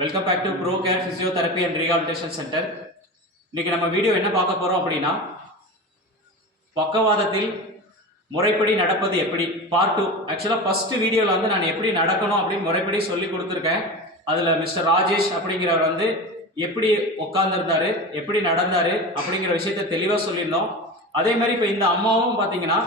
Welcome back to Pro Care physiotherapy and rehabilitation centre இன்னைக்கு நம்ம video என்ன பார்க்க போகிறோம் அப்படின்னா பக்கவாதத்தில் முறைப்படி நடப்பது எப்படி? பார்ட் டூ ஆக்சுவலாக ஃபஸ்ட்டு வீடியோவில் வந்து நான் எப்படி நடக்கணும் அப்படின்னு முறைப்படி சொல்லி கொடுத்துருக்கேன். அதில் மிஸ்டர் ராஜேஷ் அப்படிங்கிறவர் வந்து எப்படி உட்காந்துருந்தாரு எப்படி நடந்தாரு அப்படிங்கிற விஷயத்த தெளிவாக சொல்லியிருந்தோம். அதே மாதிரி இப்போ இந்த அம்மாவும் பார்த்தீங்கன்னா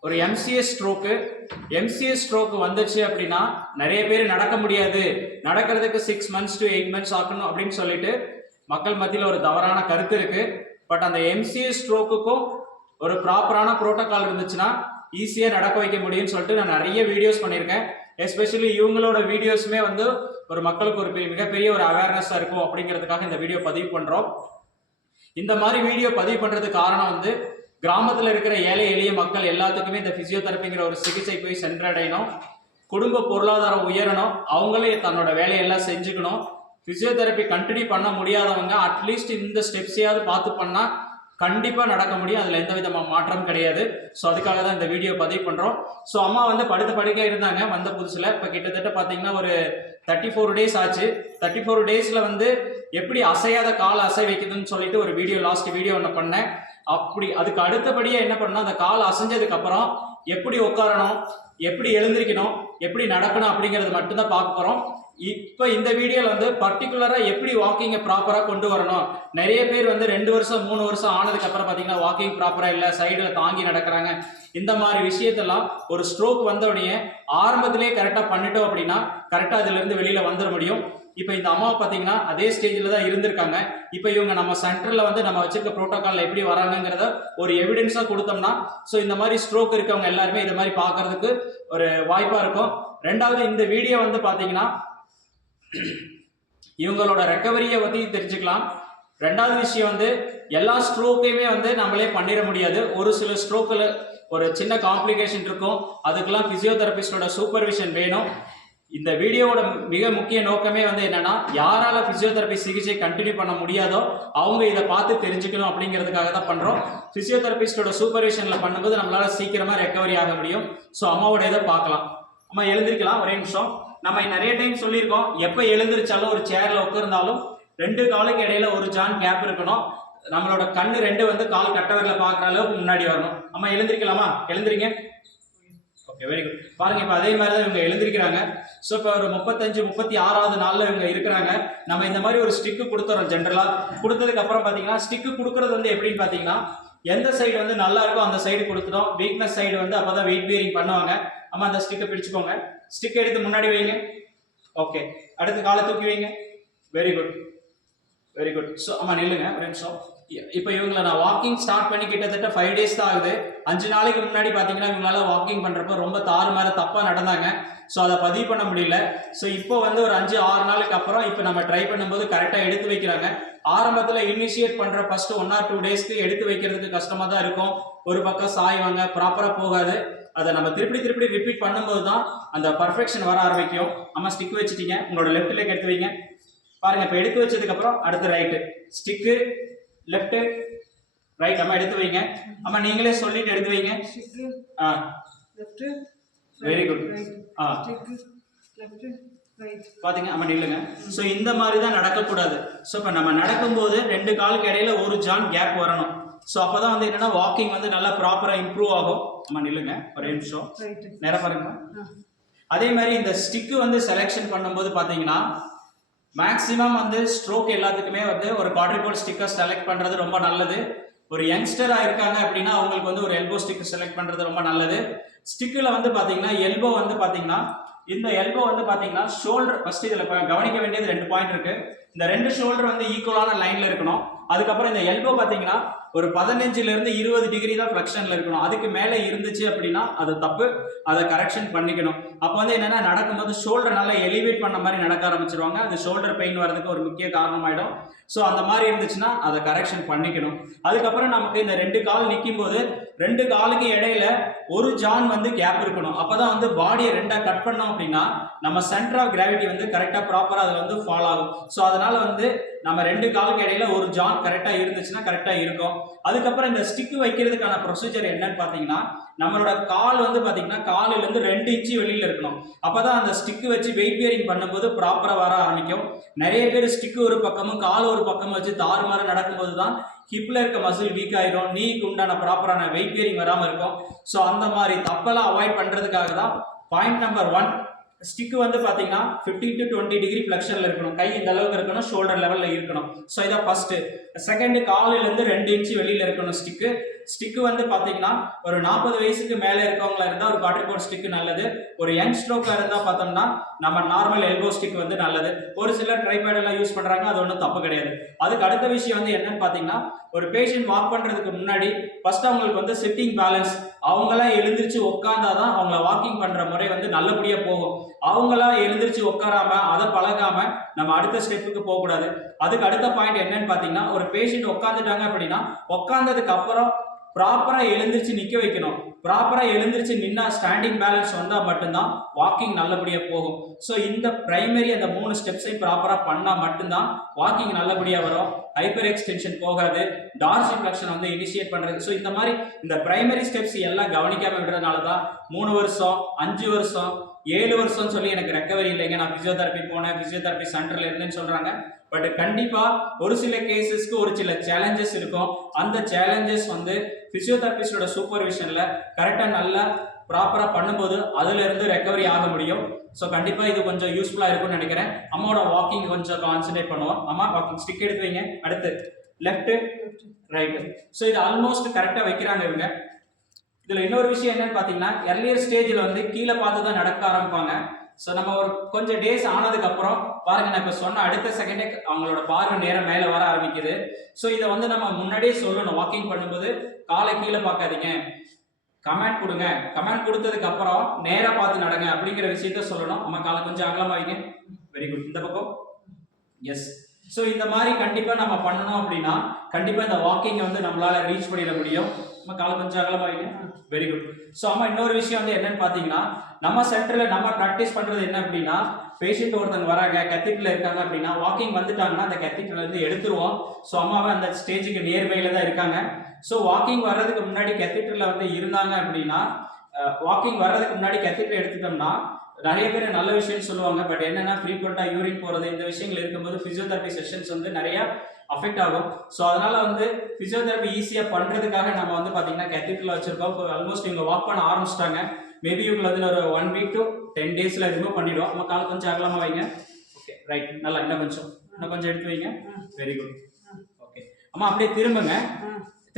ஒரு எம்சிஎஸ் ஸ்ட்ரோக்கு எம்சிஎஸ் ஸ்ட்ரோக்கு வந்துச்சு அப்படின்னா நிறைய பேர் நடக்க முடியாது. நடக்கிறதுக்கு six months to eight months ஆகணும் அப்படின்னு சொல்லிட்டு மக்கள் மத்தியில் ஒரு தவறான கருத்து இருக்கு. பட் அந்த எம்சிஎஸ் ஸ்ட்ரோக்குக்கும் ஒரு ப்ராப்பரான ப்ரோட்டோக்கால் இருந்துச்சுன்னா ஈஸியாக நடக்க வைக்க முடியும்னு சொல்லிட்டு நான் நிறைய வீடியோஸ் பண்ணியிருக்கேன். எஸ்பெஷலி இவங்களோட வீடியோஸுமே வந்து ஒரு மக்களுக்கு ஒரு பெரிய- மிகப்பெரிய ஒரு அவேர்னஸாக இருக்கும் அப்படிங்கிறதுக்காக இந்த வீடியோ பதிவு பண்ணுறோம் இந்த மாதிரி வீடியோ பதிவு பண்ணுறதுக்கு காரணம் வந்து கிராமத்தில் இருக்கிற ஏழை எளிய மக்கள் எல்லாத்துக்குமே இந்த பிசியோதெரப்பிங்கிற ஒரு சிகிச்சை போய் சென்றடையணும். குடும்ப பொருளாதாரம் உயரணும். அவங்களே தன்னோட வேலையெல்லாம் செஞ்சுக்கணும். பிசியோதெரப்பி கண்டினியூ பண்ண முடியாதவங்க அட்லீஸ்ட் இந்த ஸ்டெப்ஸையாவது பார்த்து பண்ணால் கண்டிப்பாக நடக்க முடியும். அதில் எந்த விதமான மாற்றம் கிடையாது. ஸோ அதுக்காக தான் இந்த வீடியோ பதிவு பண்ணுறோம் ஸோ அம்மா வந்து படுத்த படுக்க இருந்தாங்க வந்த புதுசில். இப்போ கிட்டத்தட்ட பார்த்தீங்கன்னா ஒரு தேர்ட்டி ஃபோர் டேஸ் ஆச்சு. தேர்ட்டி ஃபோர் டேஸில் வந்து எப்படி அசையாத கால் அசை வைக்குதுன்னு சொல்லிட்டு ஒரு வீடியோ லாஸ்ட் வீடியோ ஒன்று பண்ணேன். அப்படி அதுக்கு அடுத்தபடியே என்ன பண்ணணும்? அந்த கால் அசைஞ்சதுக்கு அப்புறம் எப்படி உட்காரணும்? எப்படி எழுந்திருக்கணும்? எப்படி நடக்கணும் அப்படிங்கிறது மட்டும்தான் பார்க்க போகிறோம் இப்போ இந்த வீடியோவில் வந்து பர்டிகுலராக எப்படி வாக்கிங்கை ப்ராப்பராக கொண்டு வரணும்? நிறைய பேர் வந்து ரெண்டு வருஷம் மூணு வருஷம் ஆனதுக்கு அப்புறம் வாக்கிங் ப்ராப்பராக இல்லை சைடில் தாங்கி நடக்கிறாங்க. இந்த மாதிரி விஷயத்தெல்லாம் ஒரு ஸ்ட்ரோக் வந்த உடனே ஆரம்பத்திலே கரெக்டாக பண்ணிட்டோம் அப்படின்னா கரெக்டாக அதுலேருந்து வெளியில் வந்துட முடியும். இப்போ இந்த அம்மா பார்த்தீங்கன்னா அதே ஸ்டேஜில் தான் இருந்திருக்காங்க. இப்போ இவங்க நம்ம சென்டரில் வந்து நம்ம வச்சிருக்க ப்ரோட்டோக்காலில் எப்படி வராங்கங்கிறத ஒரு எவிடன்ஸாக கொடுத்தோம்னா ஸோ இந்த மாதிரி ஸ்ட்ரோக் இருக்கவங்க எல்லாருமே இது மாதிரி பார்க்கறதுக்கு ஒரு வாய்ப்பாக இருக்கும். ரெண்டாவது இந்த வீடியோ வந்து பார்த்தீங்கன்னா இவங்களோட ரெக்கவரியை பற்றி தெரிஞ்சுக்கலாம். ரெண்டாவது விஷயம் வந்து எல்லா ஸ்ட்ரோக்கையுமே வந்து நம்மளே பண்ணிட முடியாது. ஒரு சில ஸ்ட்ரோக்கில் ஒரு சின்ன காம்ப்ளிகேஷன் இருக்கும். அதுக்கெல்லாம் பிசியோதெரபிஸ்டோட சூப்பர்விஷன் வேணும். இந்த வீடியோவோட மிக முக்கிய நோக்கமே வந்து என்னன்னா யாரால பிசியோதெரபி சிகிச்சை கண்டினியூ பண்ண முடியாதோ அவங்க இதை பார்த்து தெரிஞ்சுக்கணும் அப்படிங்கிறதுக்காக தான் பண்றோம். பிசியோதெரபிஸ்டோட சூப்பர்விஷன்ல பண்ணும்போது நம்மளால சீக்கிரமா ரெக்கவரி ஆக முடியும். ஸோ அம்மாவோட இதை பார்க்கலாம். அம்மா எழுந்திருக்கலாம் ஒரே நிமிஷம். நம்ம நிறைய டைம் சொல்லியிருக்கோம். எப்போ எழுந்திருச்சாலும் ஒரு சேர்ல உட்கார்ந்தாலும் ரெண்டு காலுக்கு இடையில ஒரு ஜான் கேப் இருக்கணும். நம்மளோட கண்ணு ரெண்டு வந்து கால் கட்டவரில் பார்க்குற அளவுக்கு முன்னாடி வரணும். அம்மா எழுந்திருக்கலாமா? எழுந்திரிங்க. ஓகே வெரி குட் பாருங்க இப்போ அதே மாதிரி தான் இவங்க எழுந்திருக்கிறாங்க. ஸோ இப்போ ஒரு முப்பத்தஞ்சு முப்பத்தி ஆறாவது நாளில் இவங்க இருக்கிறாங்க. நம்ம இந்த மாதிரி ஒரு ஸ்டிக்கு கொடுத்துறோம் ஜென்ரலாக கொடுத்ததுக்கு அப்புறம் பார்த்தீங்கன்னா ஸ்டிக்கு கொடுக்குறது வந்து எப்படின்னு பார்த்தீங்கன்னா எந்த சைடு வந்து நல்லா இருக்கோ அந்த சைடு கொடுத்துட்டோம். வீக்னஸ் சைடு வந்து அப்போ தான் வெயிட் பியரிங் பண்ணுவாங்க. நம்ம அந்த ஸ்டிக்கை பிடிச்சுக்கோங்க. ஸ்டிக் எடுத்து முன்னாடி வைங்க. ஓகே அடுத்து காலை தூக்கி வைங்க. Very good very good so ஆமா நில்லுங்க. ஒரு நிமிஷம் இப்போ இவங்களை நான் வாக்கிங் ஸ்டார்ட் பண்ணி கிட்டத்தட்ட ஃபைவ் டேஸ் தான் ஆகுது. அஞ்சு நாளைக்கு முன்னாடி பார்த்தீங்கன்னா இவங்களால வாக்கிங் பண்ணுறப்ப ரொம்ப தாறு மேலே தப்பாக நடந்தாங்க. ஸோ அதை பதிவு பண்ண முடியல. ஸோ இப்போ வந்து ஒரு அஞ்சு ஆறு நாளுக்கு அப்புறம் இப்போ நம்ம ட்ரை பண்ணும்போது கரெக்டாக எடுத்து வைக்கிறாங்க. ஆரம்பத்தில் இனிஷியேட் பண்ணுற ஃபர்ஸ்ட் ஒன் ஆர் டூ டேஸ்க்கு எடுத்து வைக்கிறதுக்கு கஷ்டமாக தான் இருக்கும். ஒரு பக்கம் சாய்வாங்க ப்ராப்பராக போகாது. அதை நம்ம திருப்பி திருப்பி ரிப்பீட் பண்ணும்போது தான் அந்த பர்ஃபெக்ஷன் வர ஆரம்பிக்கும். ஆமாம் ஸ்டிக் வச்சுட்டீங்க. உங்களோட லெஃப்ட் லெக் எடுத்து வைங்க. பாருங்க இப்போ எடுத்து வச்சதுக்கு அப்புறம் அடுத்து ரைட்டு ஸ்டிக்கு லெஃப்ட் ரைட் அம்மா எடுத்து வைங்க. அம்மா நீங்களே சொல்லிட்டு எடுத்து வைங்க. ஆ. good. right, ஆ. பாத்தீங்க அம்மா நில்லுங்க ஸோ இந்த மாதிரி தான் நடக்கக்கூடாது. ஸோ இப்போ நம்ம நடக்கும்போது ரெண்டு காலுக்கு இடையில ஒரு ஜான் கேப் வரணும். ஸோ அப்பதான் வந்து என்னன்னா வாக்கிங் வந்து நல்லா ப்ராப்பராக இம்ப்ரூவ் ஆகும். அம்மா நில்லுங்க ஒரே நிமிஷம். நேரம் பாருங்க. அதே மாதிரி இந்த ஸ்டிக்கு வந்து செலெக்ஷன் பண்ணும்போது பார்த்தீங்கன்னா மேக்ஸிமம் வந்து ஸ்ட்ரோக் எல்லாத்துக்குமே வந்து ஒரு குவாட்ரிபோல் ஸ்டிக்கை செலக்ட் பண்ணுறது ரொம்ப நல்லது. ஒரு யங்ஸ்டராக இருக்காங்க அப்படின்னா அவங்களுக்கு வந்து ஒரு எல்போ ஸ்டிக் செலக்ட் பண்ணுறது ரொம்ப நல்லது. ஸ்டிக்கில் வந்து பார்த்தீங்கன்னா எல்போ வந்து பார்த்தீங்கன்னா இந்த எல்போ வந்து பார்த்தீங்கன்னா ஷோல்டர் ஃபர்ஸ்ட் இதில் கவனிக்க வேண்டியது ரெண்டு பாயிண்ட் இருக்கு. இந்த ரெண்டு ஷோல்டர் வந்து ஈக்குவலான லைன்ல இருக்கணும். அதுக்கப்புறம் இந்த எல்போ பார்த்தீங்கன்னா ஒரு பதினஞ்சுல இருந்து இருபது டிகிரி தான் ஃபிளக்ஷன்ல இருக்கணும். அதுக்கு மேலே இருந்துச்சு அப்படின்னா அது தப்பு. அதை கரெக்ஷன் பண்ணிக்கணும். அப்போ வந்து என்னன்னா நடக்கும்போது ஷோல்டர் நல்லா எலிவேட் பண்ண மாதிரி நடக்க ஆரம்பிச்சிருவாங்க. அது ஷோல்டர் பெயின் வரதுக்கு ஒரு முக்கிய காரணமாயிடும். ஸோ அந்த மாதிரி இருந்துச்சுன்னா அதை கரெக்ஷன் பண்ணிக்கணும். அதுக்கப்புறம் நமக்கு இந்த ரெண்டு கால் நிற்கும் போது ரெண்டு காலுக்கு இடையில ஒரு ஜான் வந்து கேப் இருக்கணும். அப்பதான் வந்து பாடியை ரெண்டா கட் பண்ணோம் அப்படின்னா நம்ம சென்டர் ஆஃப் கிராவிட்டி வந்து கரெக்டா ப்ராப்பரா அதுல வந்து ஃபாலோ ஆகும். ஸோ அதனால வந்து நம்ம ரெண்டு காலுக்கு இடையில ஒரு ஜான் கரெக்டா இருந்துச்சுன்னா கரெக்டா இருக்கும். அதுக்கப்புறம் இந்த ஸ்டிக் வைக்கிறதுக்கான ப்ரொசீஜர் என்னன்னு பாத்தீங்கன்னா நம்மளோட கால் வந்து பாத்தீங்கன்னா காலில இருந்து ரெண்டு இன்ச்சு வெளியில இருக்கணும். அப்பதான் அந்த ஸ்டிக் வச்சு வெயிட் பியரிங் பண்ணும்போது ப்ராப்பரா வர ஆரம்பிக்கும். நிறைய பேர் ஸ்டிக் ஒரு பக்கமும் கால் ஒரு பக்கமும் வச்சு தாறுமாற நடக்கும்போது தான் ஹிப்பில் இருக்க மசில் வீக் ஆயிரும் நீக்கு உண்டான ப்ராப்பரான வெயிட் பியரிங் வராமல் இருக்கும். ஸோ அந்த மாதிரி தப்பெல்லாம் அவாய்ட் பண்ணுறதுக்காக தான் பாயிண்ட் நம்பர் ஒன் ஸ்டிக் வந்து பார்த்தீங்கன்னா ஃபிஃப்டீன் டு டுவெண்ட்டி டிகிரி ஃபிளெக்ஷன்ல இருக்கணும். கை இந்த அளவுக்கு இருக்கணும் ஷோல்டர் லெவல்ல இருக்கணும். ஸோ இதான் ஃபர்ஸ்ட் செகண்டு காலிலேருந்து ரெண்டு இன்ச்சு வெளியில் இருக்கணும் ஸ்டிக்கு ஸ்டிக்கு வந்து பார்த்தீங்கன்னா ஒரு நாற்பது வயசுக்கு மேலே இருக்கவங்களா இருந்தால் ஒரு குவாட்ரிபோர்ட் ஸ்டிக்கு நல்லது. ஒரு யங் ஸ்ட்ரோக்காக இருந்தால் பார்த்தோம்னா நம்ம நார்மல் எல்போ ஸ்டிக் வந்து நல்லது. ஒரு சிலர் ட்ரைபேடெல்லாம் யூஸ் பண்ணுறாங்க அது ஒன்றும் தப்பு கிடையாது. அதுக்கு அடுத்த விஷயம் வந்து என்னன்னு பார்த்தீங்கன்னா ஒரு பேஷண்ட் வாக் பண்ணுறதுக்கு முன்னாடி ஃபர்ஸ்ட் அவங்களுக்கு வந்து சிட்டிங் பேலன்ஸ் அவங்களாம் எழுந்திருச்சு உட்காந்தாதான் அவங்கள வாக்கிங் பண்ணுற முறை வந்து நல்லபடியாக போகும். அவங்களாம் எழுந்திரிச்சு உட்காராம அதை பழகாம நம்ம அடுத்த ஸ்டெப்புக்கு போகக்கூடாது அதுக்கு அடுத்த பாயிண்ட் என்னன்னு பார்த்தீங்கன்னா ஒரு பேஷண்ட் உட்காந்துட்டாங்க அப்படின்னா உட்காந்ததுக்கு அப்புறம் ப்ராப்பரா எழுந்திரிச்சு நிக்க வைக்கணும். ப்ராப்பரா எழுந்திரிச்சு நின்னா ஸ்டாண்டிங் பேலன்ஸ் வந்தா மட்டும்தான் வாக்கிங் நல்லபடியா போகும். ஸோ இந்த பிரைமரி அந்த மூணு ஸ்டெப்ஸையும் ப்ராப்பரா பண்ணா மட்டும்தான் வாக்கிங் நல்லபடியா வரும். ஹைப்பர் எக்ஸ்டென்ஷன் போகாது. டார்சி ஃபிளக்ஷன் வந்து இனிஷியேட் பண்றது. ஸோ இந்த மாதிரி இந்த பிரைமரி ஸ்டெப்ஸ் எல்லாம் கவனிக்காம விடுறதுனால தான் மூணு வருஷம் அஞ்சு வருஷம் ஏழு வருஷம் சொல்லி எனக்கு ரெக்கவரி இல்லைங்க. நான் பிசியோதெரப்பி போனேன். பிசியோதெரப்பி சென்டர்ல இருந்தேன்னு சொல்றாங்க. பட் கண்டிப்பா ஒரு சில கேசஸ்க்கு ஒரு சில சேலஞ்சஸ் இருக்கும். அந்த சேலஞ்சஸ் வந்து ஃபிசியோதெரபிஸ்டோட சூப்பர்விஷனில் கரெக்டாக நல்லா ப்ராப்பராக பண்ணும்போது அதுலேருந்து ரெக்கவரி ஆக முடியும். ஸோ கண்டிப்பாக இது கொஞ்சம் யூஸ்ஃபுல்லாக இருக்கும்னு நினைக்கிறேன். அம்மாவோட வாக்கிங் கொஞ்சம் கான்சன்ட்ரேட் பண்ணுவோம். அம்மா வாக்கிங் ஸ்டிக் எடுத்து வைங்க. அடுத்து லெஃப்ட்டு ரைட்டு ஸோ இது ஆல்மோஸ்ட் கரெக்டாக வைக்கிறாங்க இவங்க. இதில் இன்னொரு விஷயம் என்னன்னு பார்த்தீங்கன்னா எர்லியர் ஸ்டேஜில் வந்து கீழே பார்த்து தான் நடக்க ஆரம்பிப்பாங்க. ஸோ நம்ம ஒரு கொஞ்சம் டேஸ் ஆனதுக்கு அப்புறம் பாருங்க நான் இப்போ சொன்ன அடுத்த செகண்டே அவங்களோட பார்வை நேரம் மேலே வர ஆரம்பிக்குது. ஸோ இதை வந்து நம்ம முன்னாடியே சொல்லணும். வாக்கிங் பண்ணும்போது காலை கீழே பார்க்காதீங்க. கமெண்ட் கொடுங்க. கமெண்ட் கொடுத்ததுக்கு அப்புறம் நேரா பார்த்து நடங்க அப்படிங்கிற விஷயத்த சொல்லணும். நம்ம காலை கொஞ்சம் அகலமாவீங்க வெரி குட் இந்த பக்கம். எஸ் ஸோ இந்த மாதிரி கண்டிப்பா நம்ம பண்ணணும் அப்படின்னா கண்டிப்பா இந்த வாக்கிங்கை வந்து நம்மளால ரீச் பண்ணிட முடியும். நம்ம காலை கொஞ்சம் அகலமாவீங்க வெரி குட் ஸோ அம்மா இன்னொரு விஷயம் வந்து என்னன்னு பார்த்தீங்கன்னா நம்ம சென்டர்ல நம்ம ப்ராக்டிஸ் பண்றது என்ன அப்படின்னா பேஷண்ட் ஒருத்தங்க வராங்க கத்திட்டில் இருக்காங்க அப்படின்னா வாக்கிங் வந்துட்டாங்கன்னா அந்த கத்திட்டில் இருந்து எடுத்துருவோம். ஸோ அம்மாவை அந்த ஸ்டேஜுக்கு நியர்பைல தான் இருக்காங்க. ஸோ வாக்கிங் வர்றதுக்கு முன்னாடி கத்திட்டரில் வந்து இருந்தாங்க அப்படின்னா வாக்கிங் வர்றதுக்கு முன்னாடி கத்திட்டர் எடுத்துட்டோம்னா நிறைய பேர் நல்ல விஷயம் சொல்லுவாங்க. பட் என்னன்னா ஃப்ரீக்வெண்ட்டாக யூரின் போகிறது இந்த விஷயங்கள் இருக்கும்போது ஃபிசியோதெரபி செஷன்ஸ் வந்து நிறைய அஃபெக்ட் ஆகும். ஸோ அதனால வந்து ஃபிசியோதெரபி ஈஸியாக பண்ணுறதுக்காக நம்ம வந்து பார்த்தீங்கன்னா கத்திட்டரில் வச்சிருக்கோம். ஆல்மோஸ்ட் இவங்க வாக் பண்ண ஆரம்பிச்சிட்டாங்க. மேபி இவங்களை வந்து ஒரு ஒன் வீக் டு டென் டேஸில் ரிமூவ் பண்ணிடுவோம். நம்ம கால் கொஞ்சம் அகலமாக வைங்க. ஓகே ரைட் நல்லா இன்னும் கொஞ்சம். இன்னும் கொஞ்சம் எடுத்து வைங்க. வெரி குட் ஓகே அம்மா அப்படியே திரும்புங்க.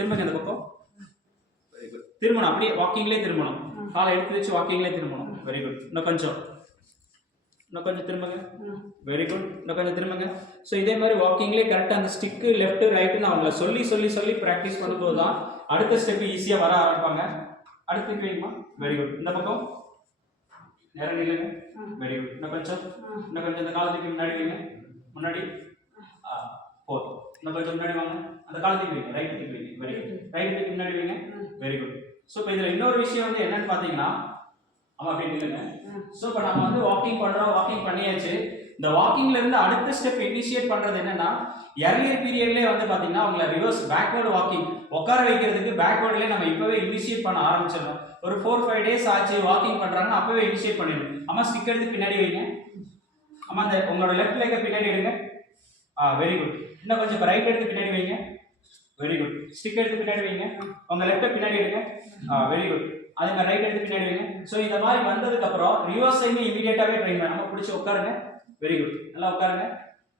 திரும்புங்க இந்த பக்கம். திரும்பணும். அப்படியே வாக்கிங்லேயே திரும்பணும். காலை எடுத்து வச்சு வாக்கிங்லேயே திரும்பணும். வெரி குட் இன்னும் கொஞ்சம். இன்னும் கொஞ்சம் திரும்புங்க. வெரி குட் இன்னும் கொஞ்சம் திரும்புங்க. ஸோ இதே மாதிரி வாக்கிங்லேயே கரெக்டாக அந்த ஸ்டிக்கு லெஃப்ட் ரைட்டுன்னு அவங்கள சொல்லி சொல்லி சொல்லி ப்ராக்டிஸ் பண்ணும்போது தான் அடுத்த ஸ்டெப் ஈஸியாக வர ஆரம்பிப்பாங்க. அடுத்து வைங்கம்மா வெரி குட் இந்த பக்கம். நேரம் நில்லுங்க. வெரி குட் இன்னும் கொஞ்சம். இன்னும் கொஞ்சம் இந்த காலத்துக்கு முன்னாடி வைங்க முன்னாடி. போதும். இன்னும் கொஞ்சம் முன்னாடி வாங்க அந்த காலத்துக்கு வைங்க. ரைட் தூக்கி வைங்க. வெரி குட் ரைட் தூக்கி முன்னாடி வைங்க. வெரி குட் ஸோ இப்போ இதில் இன்னொரு விஷயம் வந்து என்னன்னு பார்த்தீங்கன்னா ஆமா அப்படி ஸோ இப்போ நம்ம வந்து வாக்கிங் பண்றோம் வாக்கிங் பண்ணியாச்சு. இந்த வாக்கிங்ல இருந்து அடுத்த ஸ்டெப் இனிஷியேட் பண்றது என்னன்னா எர்லியர் பீரியட்லேயே வந்து பாத்தீங்கன்னா அவங்கள ரிவர்ஸ் பேக்வேர்டு வாக்கிங் உட்கார வைக்கிறதுக்கு பேக்வேர்ட்லேயே நம்ம இப்பவே இனிஷியேட் பண்ண ஆரம்பிச்சிடணும். ஒரு ஃபோர் ஃபைவ் டேஸ் ஆச்சு வாக்கிங் பண்றாங்கன்னா அப்பவே இனிஷியேட் பண்ணிடணும். அம்மா ஸ்டிக் எடுத்து பின்னாடி வைங்க. அம்மா அந்த உங்களோட லெஃப்ட் லேக்க பின்னாடி எடுங்க. ஆ வெரி குட் இன்னும் கொஞ்சம் இப்போ ரைட் எடுத்து பின்னாடி வைங்க. வெரி குட் ஸ்டிக் எடுத்து பின்னாடி வைங்க. உங்கள் லெஃப்ட்டை பின்னாடி எடுங்க. ஆ வெரி குட் அதே மாதிரி ரைட் எடுத்து பின்னாடி வைங்க. ஸோ இந்த மாதிரி வந்ததுக்கப்புறம் ரிவர்ஸ் சைடு இமீடியட்டாவே ட்ரைன் பண்ண நம்ம பிடிச்சி உட்காருங்க. வெரி குட் நல்லா உட்காருங்க.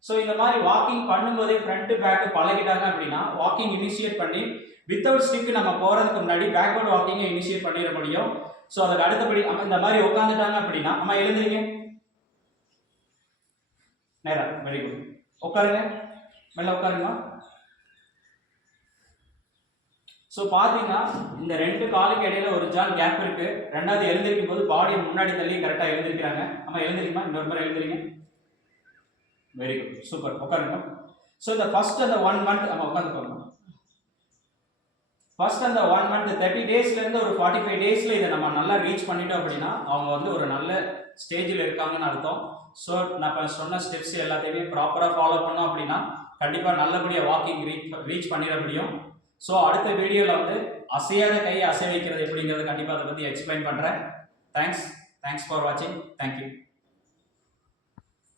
ஸோ இந்த மாதிரி வாக்கிங் பண்ணும்போதே ஃப்ரண்ட் பேக்கு பழகிட்டாங்க அப்படின்னா வாக்கிங் இனிஷியேட் பண்ணி வித்தவுட் ஸ்டிக் நம்ம போகிறதுக்கு முன்னாடி பேக்வர்ட் வாக்கிங்கை இனிஷியேட் பண்ணிட முடியும். ஸோ அதுக்கு அடுத்தபடி அம்மா இந்த மாதிரி உட்காந்துட்டாங்க அப்படின்னா அம்மா எழுந்திரிங்க. நேரம். வெரி குட் உட்காருங்க. மெல்ல உட்காருங்க. ஸோ பார்த்தீங்கன்னா இந்த ரெண்டு காலுக்கு இடையில ஒரு ஜான் கேப் இருக்கு. ரெண்டாவது எழுந்திருக்கும் போது பாடியை முன்னாடி தள்ளி கரெக்டாக எழுந்திருக்கிறாங்க. அம்மா எழுந்திரிக்குமா? இன்னொரு முறை எழுந்திரிங்க. வெரி குட் சூப்பர் உட்காருங்க. ஸோ இந்த ஃபர்ஸ்ட் அந்த ஒன் மந்த் நம்ம உட்காந்துக்கோங்க ஃபர்ஸ்ட் அந்த ஒன் மந்த் தேர்ட்டி டேஸ்லேருந்து ஒரு ஃபார்ட்டி ஃபைவ் டேஸில் இதை நம்ம நல்லா ரீச் பண்ணிட்டோம் அப்படின்னா அவங்க வந்து ஒரு நல்ல ஸ்டேஜில் இருக்காங்கன்னு அர்த்தம். ஸோ நான் இப்போ சொன்ன ஸ்டெப்ஸ் எல்லாத்தையுமே ப்ராப்பராக ஃபாலோ பண்ணோம் அப்படின்னா கண்டிப்பாக நல்லபடியாக வாக்கிங் ரீச் ரீச் பண்ணிட முடியும். ஸோ அடுத்த வீடியோவில் வந்து அசையாத கையை அசை வைக்கிறது எப்படிங்கிறத கண்டிப்பாக அதை பற்றி எக்ஸ்பிளைன் பண்ணுறேன் தேங்க்ஸ் தேங்க்ஸ் ஃபார் வாட்சிங் தேங்க்யூ